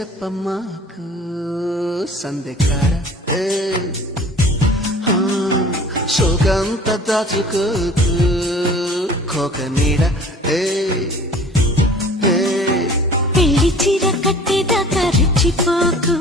చెప్పమ్మాకు సందెకాడ సోకంత దాచుకోకు కోక నీడ పెళ్లి చీర కట్టేదాకా రెచ్చిపోకు